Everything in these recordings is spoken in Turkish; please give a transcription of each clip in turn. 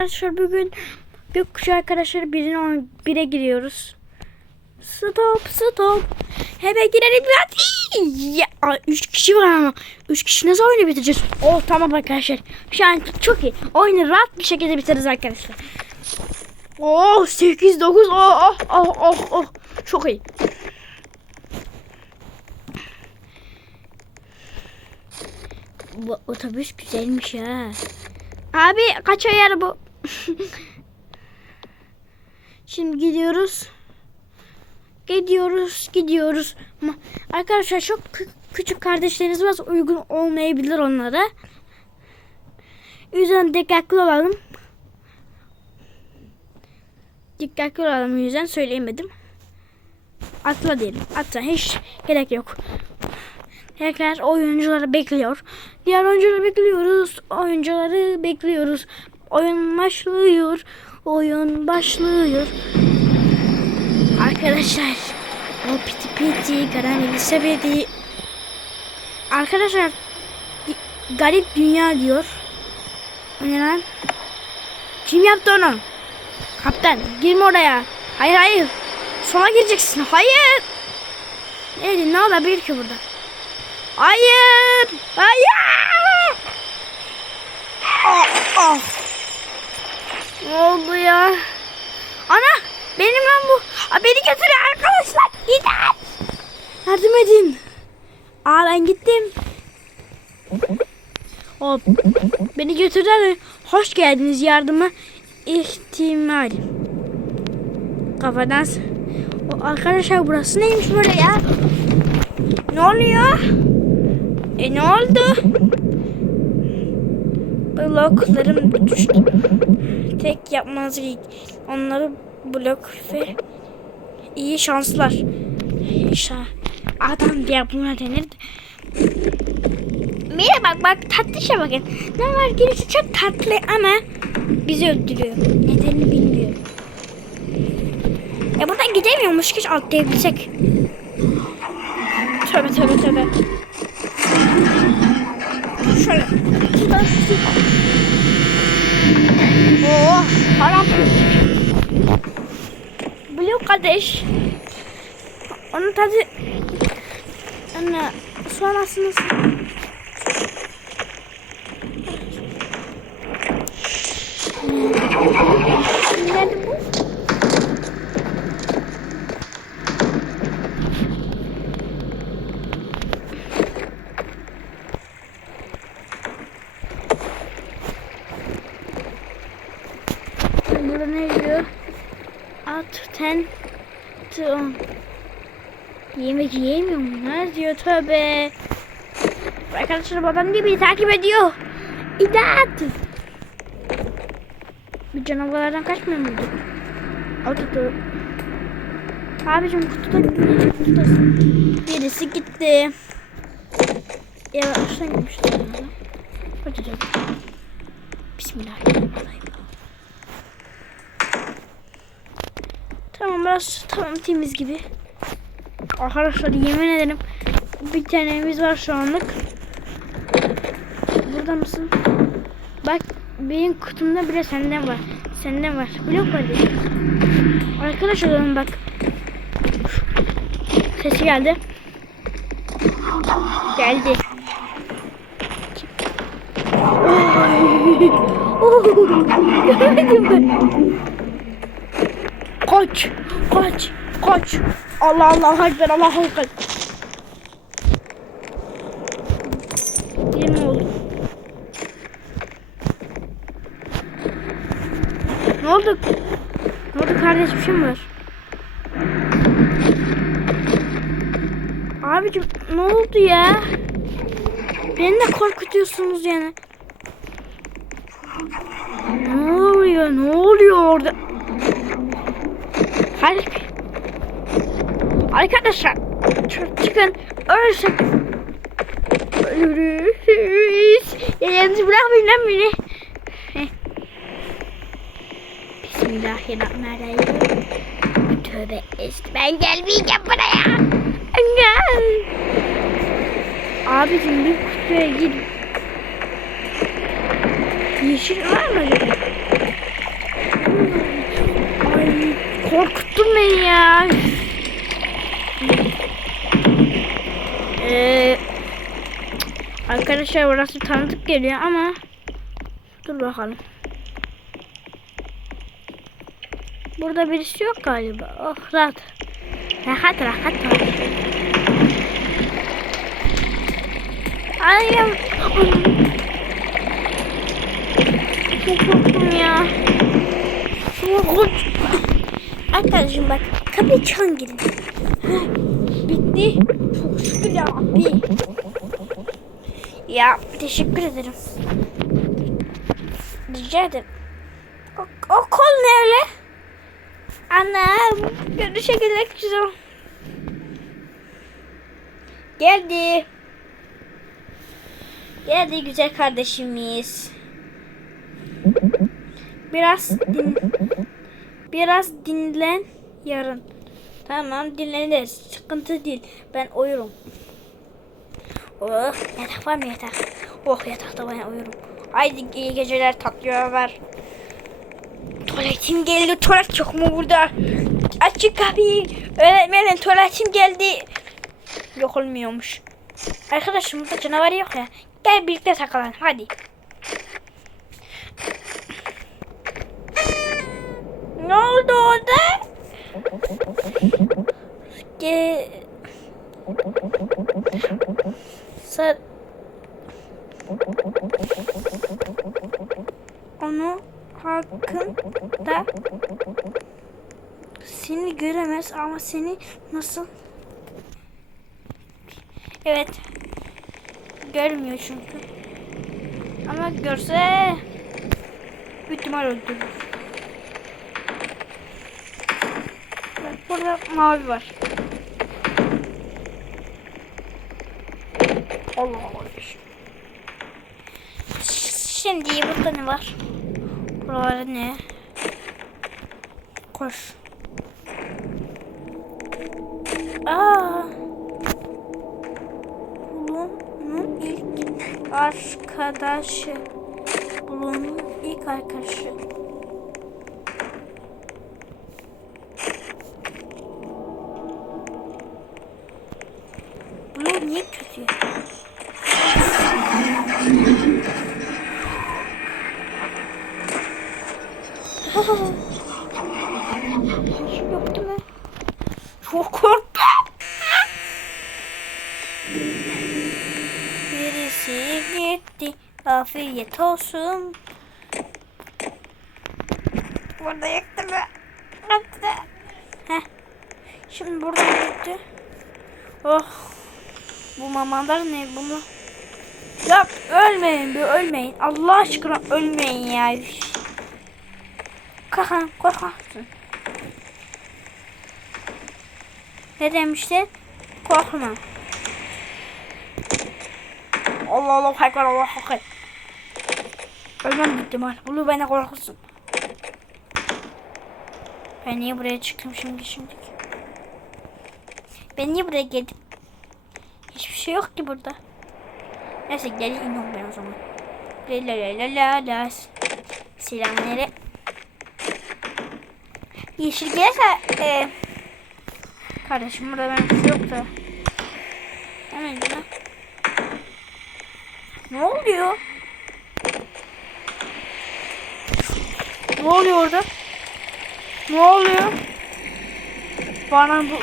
Arkadaşlar bugün gökkuşağı arkadaşlar birine bire giriyoruz. Stop stop. Hemen girelim. Ya, üç kişi var ama. Üç kişi nasıl oyunu bitireceğiz? Oh tamam arkadaşlar. Şu an çok iyi. Oyunu rahat bir şekilde bitiririz arkadaşlar. Oh 8 9 oh oh oh oh oh. Çok iyi. Bu otobüs güzelmiş ha. Abi kaç ayar bu? Şimdi gidiyoruz. Gidiyoruz, gidiyoruz. Arkadaşlar çok kü- küçük kardeşleriniz varsa uygun olmayabilir onlara. Yüzden dikkatli olalım. Dikkatli olalım yüzden söyleyemedim. Atla diyelim. Atla hiç gerek yok. Tekrar oyuncuları bekliyor. Diğer oyuncuları bekliyoruz. Oyuncuları bekliyoruz. Oyun başlıyor. Oyun başlıyor. Arkadaşlar. O piti piti karameli sepeti. Arkadaşlar. Garip dünya diyor. O? Kim yaptı onu? Kaptan girme oraya. Hayır hayır. Sola gireceksin. Hayır. Ne, ne olabilir ki burada? Hayır! Hayır! Oh, oh. Ne oldu ya? Ana! Benim lan bu. Beni götürüyor arkadaşlar. Gidin! Yardım edin. Aa ben gittim. Hop. Beni götürdüler. Hoş geldiniz yardıma. ihtimal. Kafadan. O, arkadaşlar burası neymiş böyle ya? Ne oluyor? E ne oldu? Bloklarım düştü. Tek yapmanız gerek. Onları blok ve iyi şanslar. İnşallah. Adam diye buna denir. Mira bak bak tatlışa bakın. Ne var gerisi çok tatlı ama bizi öldürüyor. Nedenini bilmiyorum. E buradan gidemiyormuş ki atlayabilsek. Tövbe tövbe tövbe. Şöyle. Şuradan Oo, haram. Blue kardeş. Onu tabi yani sonrasını tövbe. Arkadaşlar bu adam gibi takip ediyor. İdat. Bir canavarlardan kaçmıyor muydu? O tuttu. Abicim kutuda kutuda. Birisi gitti. Yavaştan gitmişti. Bakacağım. Bismillahirrahmanirrahim. Tamam burası tamam temiz gibi. Arkadaşlar yemin ederim bir tanemiz var şu anlık. Burada mısın? Bak benim kutumda bile senden var. Senden var. Blok var diye. Arkadaşlar bak. Sesi geldi. Geldi. Oh, görmedim ben. Kaç, kaç, kaç. Allah Allah ekber, Allah ekber. Yemin oldu. Ne oldu? Ne mi var? Abicim ne oldu ya? Beni de korkutuyorsunuz yani. Ne oluyor? Ne oluyor orada? Hayır. Arkadaşlar çık- çıkın ölürsek ölürüz. Ya yalnız bırakmayın lan beni. Bismillahirrahmanirrahim. Tövbe est. Ben gelmeyeceğim buraya. Gel. Abicim bir kutuya gir. Yeşil var mı? Ay korkuttun beni ya. Ee, arkadaşlar burası tanıdık geliyor ama dur bakalım. Burada birisi yok galiba. Oh rahat. Rahat rahat rahat. Ay ya. Çok korktum ya. Arkadaşım bak kapıyı çalın gidin. Bitti. Çok şükür ya abi. Ya teşekkür ederim. Rica ederim. O, o kol ne öyle? Anam. Görüşebilmek güzel. Geldi. Geldi güzel kardeşimiz. Biraz din, biraz dinlen yarın. Tamam dinleniriz. Sıkıntı değil. Ben uyurum. Oh yatak var mı yatak? Oh yatakta ben uyurum. Haydi iyi geceler tatlı haber. Tuvaletim geldi. Tuvalet yok mu burada? Açık kapıyı. Öğretmenim tuvaletim geldi. Yok olmuyormuş. Arkadaşım burada canavar yok ya. Gel birlikte takılalım hadi. Ne oldu orada? Ge Sar onu hakkında seni göremez ama seni nasıl Evet. Görmüyor çünkü. Ama görse ihtimal öldürür. Bak burada mavi var. Allah Allah. Şimdi burada ne var? Buralarda ne? Koş. Aa. Bulun'un ilk arkadaşı. Bulun'un ilk arkadaşı. Çok korktum. Birisi gitti. Afiyet olsun. Burada yaktı mı? Yaktı. Heh. Şimdi burada gitti. Oh. Bu mamalar ne bunu? Ya ölmeyin bir ölmeyin. Allah aşkına ölmeyin ya. Kalkın korkaksın. Ne demişler? Korkma. Allah Allah haykar Allah haykar. Ölmem gittim artık. Bunu bana korkusun. Ben niye buraya çıktım şimdi şimdi? Ben niye buraya geldim? Hiçbir şey yok ki burada. Neyse gel iniyorum ben o zaman. La la la la la la. Selamünaleyküm. Yeşil gelirse e, kardeşim burada benim şey yok da. Hemen gel. Ne oluyor? Ne oluyor orada? Ne oluyor? Bana bu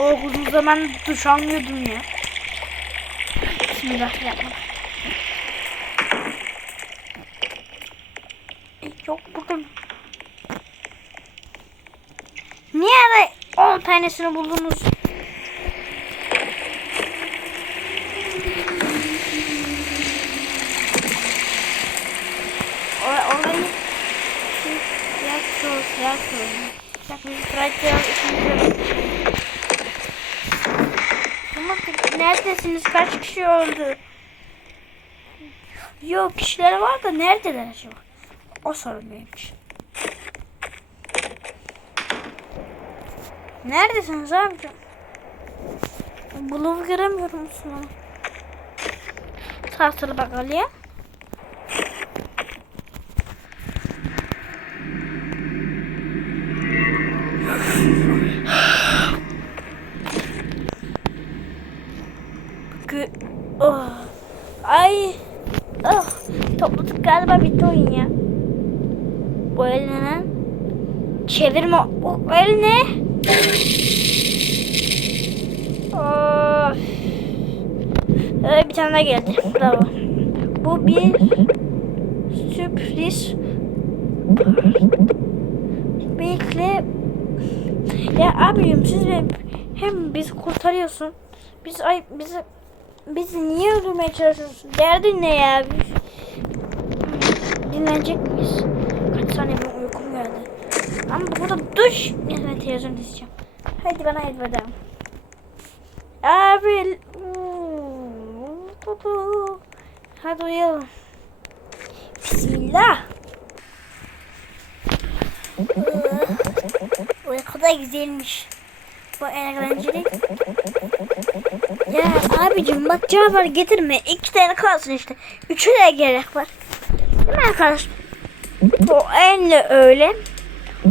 O uzun zaman duş almıyordum ya. Bismillahirrahmanirrahim. Ay, Çok buldum. De 10 tanesini buldunuz? Tiyatro. Tiyatro, tiyatro. Ama neredesiniz? Kaç kişi öldü? Yok kişiler var da neredeler acaba? O sorun benimmiş. Neredesiniz abicim? Bulup göremiyorum Müslüman. Tartılı bak Ali'ye. oh. Ay. Oh. Topladık galiba bitti oyun ya. Bu el ne lan? Çevirme. Bu el ne? Oh. Evet, bir tane daha geldi. Bravo. Bu bir sürpriz. Bekle. Ya abim siz hem bizi kurtarıyorsun. Biz ay bizi bizi niye öldürmeye çalışıyorsun? Derdin ne ya? Dinlenecek miyiz? Kaç saniye bir uykum geldi. Ama burada duş. Neyse ben televizyon izleyeceğim. Hadi bana elveda. Abi. Hadi uyuyalım. Bismillah. Uyku da güzelmiş. Bu eğlenceli. Ya abicim bak cevaplar getirme. İki tane kalsın işte. Üçü de gerek var. Değil mi arkadaş? O el ne öyle?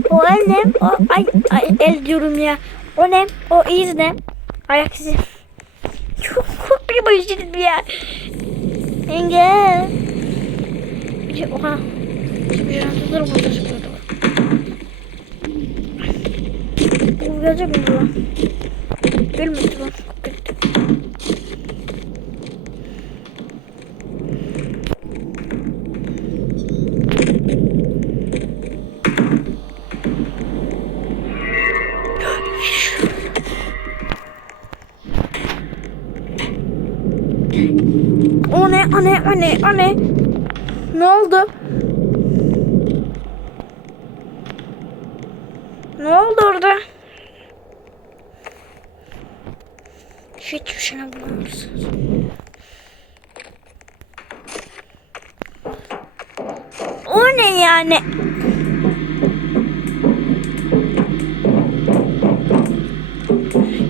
O el ne? O ay, ay el diyorum ya. O ne? O iz ne? Ayak izi. Çok korkuyor başladım ya. Şey, oha. Şimdi dur burada çıkıyordu. Bu gelecek mi bu? Gelmedi bu. O ne, o ne, oldu? Ne oldu orada? Hiçbir şey bulamıyorsunuz. O ne yani?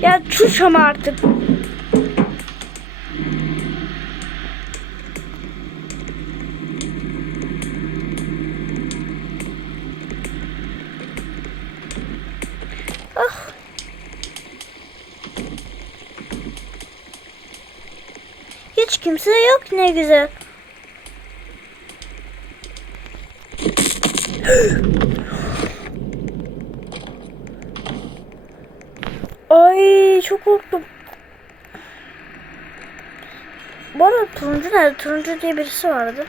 Ya sus ama artık. Hiç kimse yok ne güzel. Ay çok korktum. Bu arada turuncu nerede? Turuncu diye birisi vardı.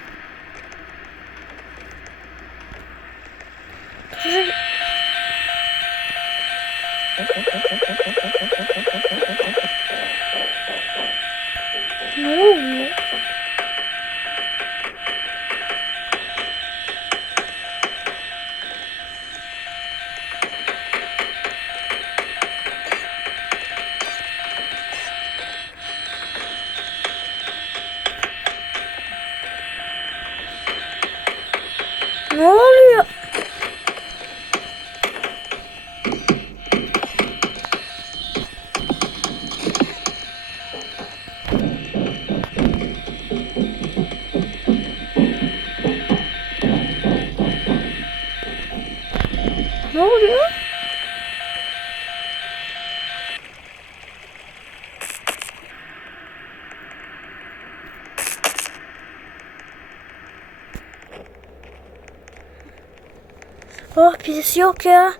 Oh birisi yok ya.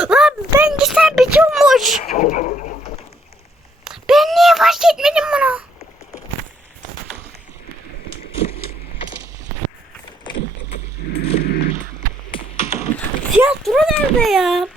Lan ben gitsem bitiyormuş. Ben niye fark etmedim bunu? Tiyatro nerede ya?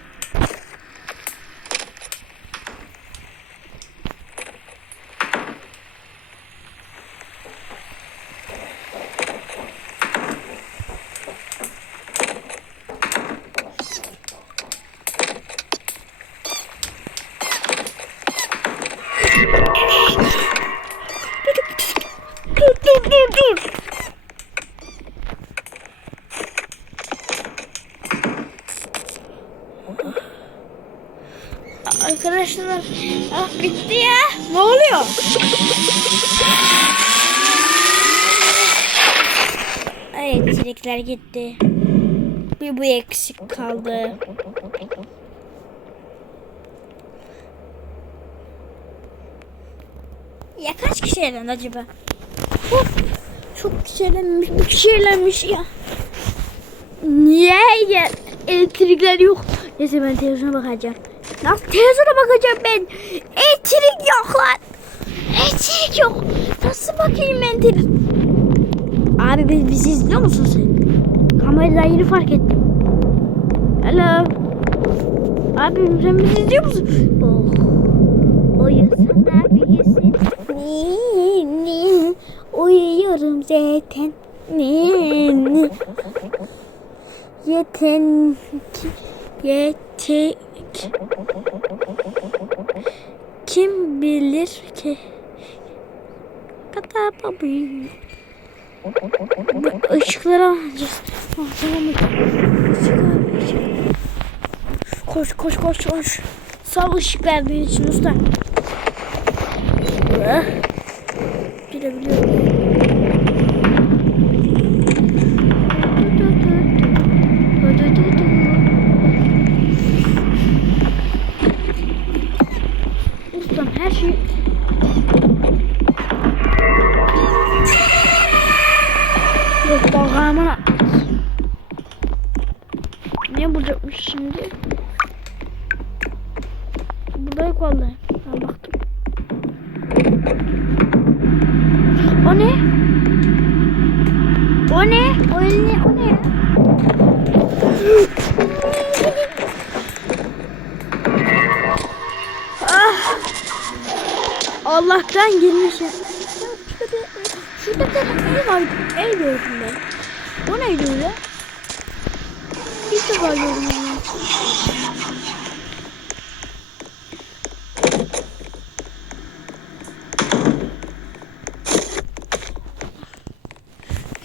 Dur dur dur dur. Arkadaşlar ah bitti ya. Ne oluyor? Ay elektrikler gitti. Bir bu eksik kaldı. Ya kaç kişi eğlendi acaba? Of, çok kişi bir kişi eğlenmiş ya. Niye ya? Elektrikler yok. Neyse ben televizyona bakacağım. Nasıl televizyona bakacağım ben? Elektrik yok lan. Elektrik yok. Nasıl bakayım ben televizyona? Abi biz, bizi izliyor musun sen? Kamerayı yeni fark ettim. Hello. Abi sen bizi izliyor musun? Oh. Ni, ni. Uyuyorum zaten. Ni, ni. Yetek. Kim bilir ki? Kata babi. Bu ışıkları alacağız. Ah, tamam. Koş koş koş koş. Sağ ol ışık verdiğin için usta. Girebiliyorum. Ustam her şey Yok bağlamına Ne bulacakmış şimdi? Burada yok vallahi. El gördüm ben. O neydi öyle? İlk defa gördüm onu.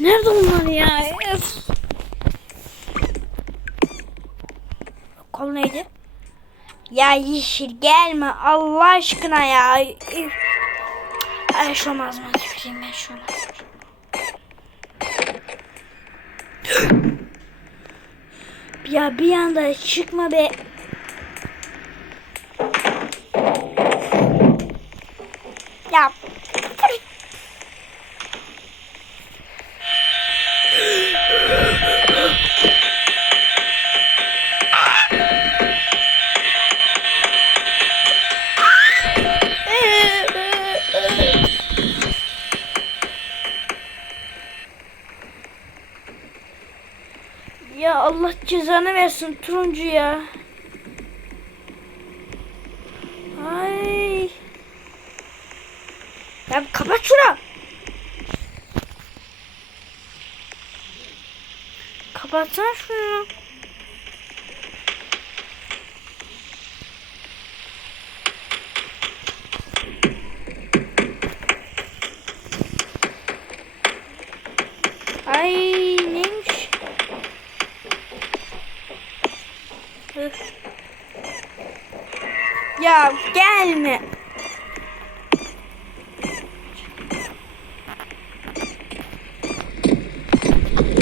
Nerede onlar ya? Öf. Kol neydi? Ya yeşil gelme Allah aşkına ya. Ay şu olmaz mı? Ben şu. Ya bir anda çıkma be. Ya Allah cezanı versin turuncu ya. Ay. Ya kapat şunu. Kapatsana şunu. Ay neymiş? Üf. Ya gelme.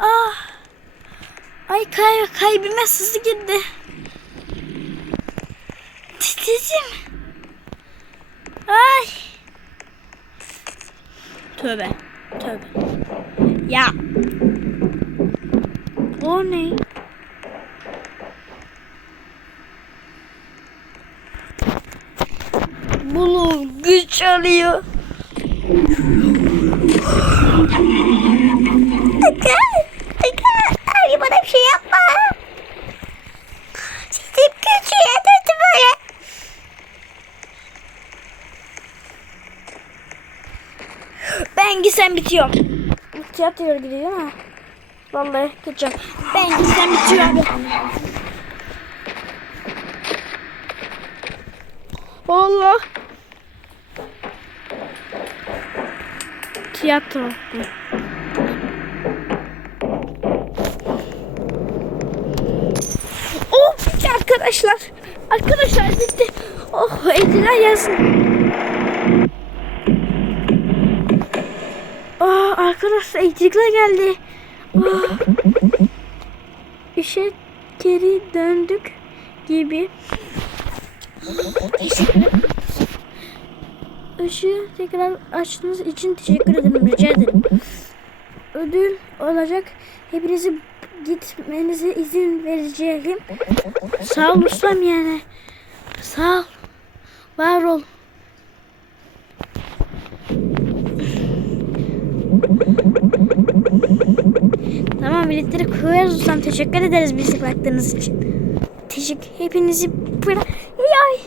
Ah. Ay kay kalbime sızı girdi. Titizim. Ay. Tövbe. Tövbe. Ya. O ne? Bunu güç arıyor. Sakın. Sakın. Ay bana bir şey yapma. Sesim kötü ya dedi böyle. Gitsem bitiyor. Tiyatroya gidiyor ama. Vallahi gideceğim. Ben gitsem bitiyor abi. Allah. Tiyatro. Oh arkadaşlar. Arkadaşlar bitti. Oh Ediler yazın. Arkadaşlar elektrikler geldi. Oh. İşe geri döndük gibi. Işığı tekrar açtığınız için teşekkür ederim. Rica ederim. Ödül olacak. Hepinizi gitmenize izin vereceğim. Sağ ol ustam yani. Sağ ol. Var ol. Biletleri koyarız ustam. Teşekkür ederiz bizi bıraktığınız için. Teşekkür. Hepinizi bırak. Ay.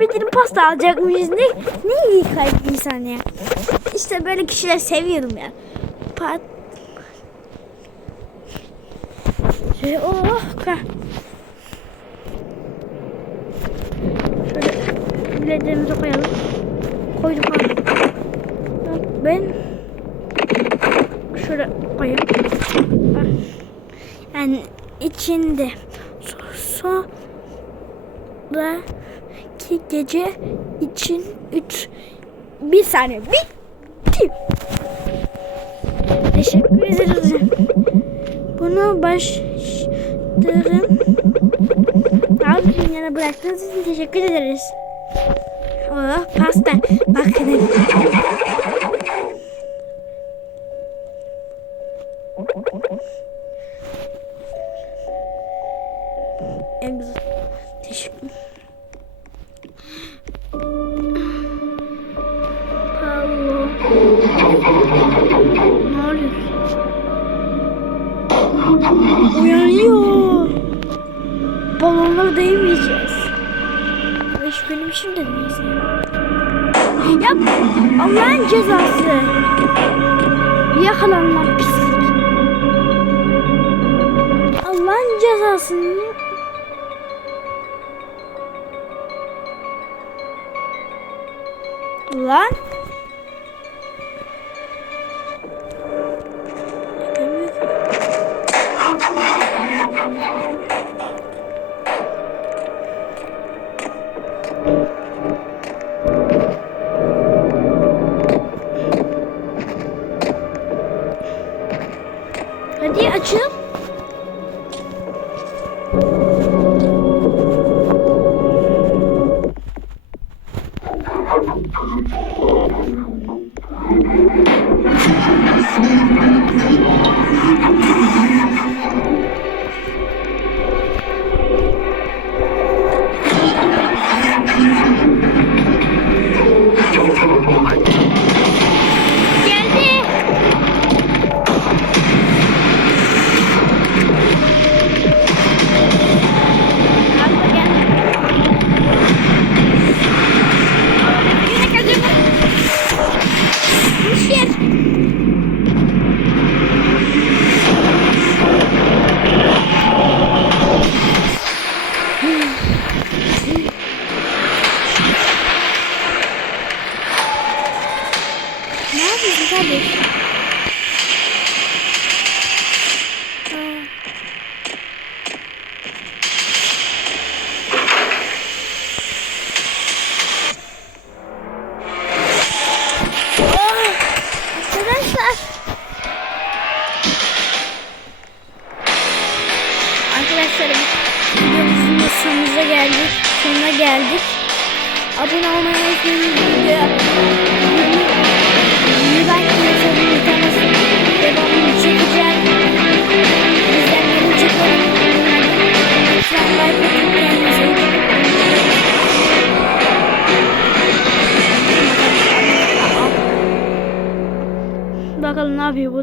Benim pasta alacakmışız. Ne, ne iyi kalp insan ya. İşte böyle kişiler seviyorum ya. Pat. Şöyle oh. ka- Şöyle biletlerimizi koyalım. Koyduk abi. Ben şöyle koyayım. Ah. Yani so, sonraki gece için üç bir saniye bitti. Teşekkür ederiz. Bunu başlarım. Abi yana bıraktığınız için teşekkür ederiz. Oh pasta. Bakın. Oluyor? Uyanıyor. Balonları değmeyeceğiz. Beş benim için de neyse. Yap. Allah'ın cezası. Yakalanlar pislik. Allah'ın cezasını. shit!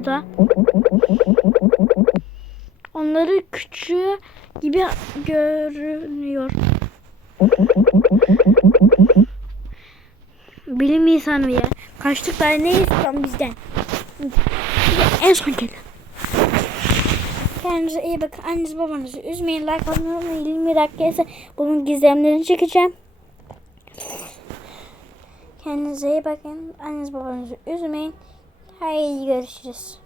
Bakalım ne yapıyor bu da. Onları küçüğü gibi görünüyor. Bilim insanı ya. Kaçtık daha ne istiyorsun bizden? En son gelin. Kendinize iyi bakın. Annenizi babanızı üzmeyin. Like atmayı unutmayın. 20 dakika ise bunun gizemlerini çekeceğim. Kendinize iyi bakın. Annenizi babanızı üzmeyin. Haydi görüşürüz.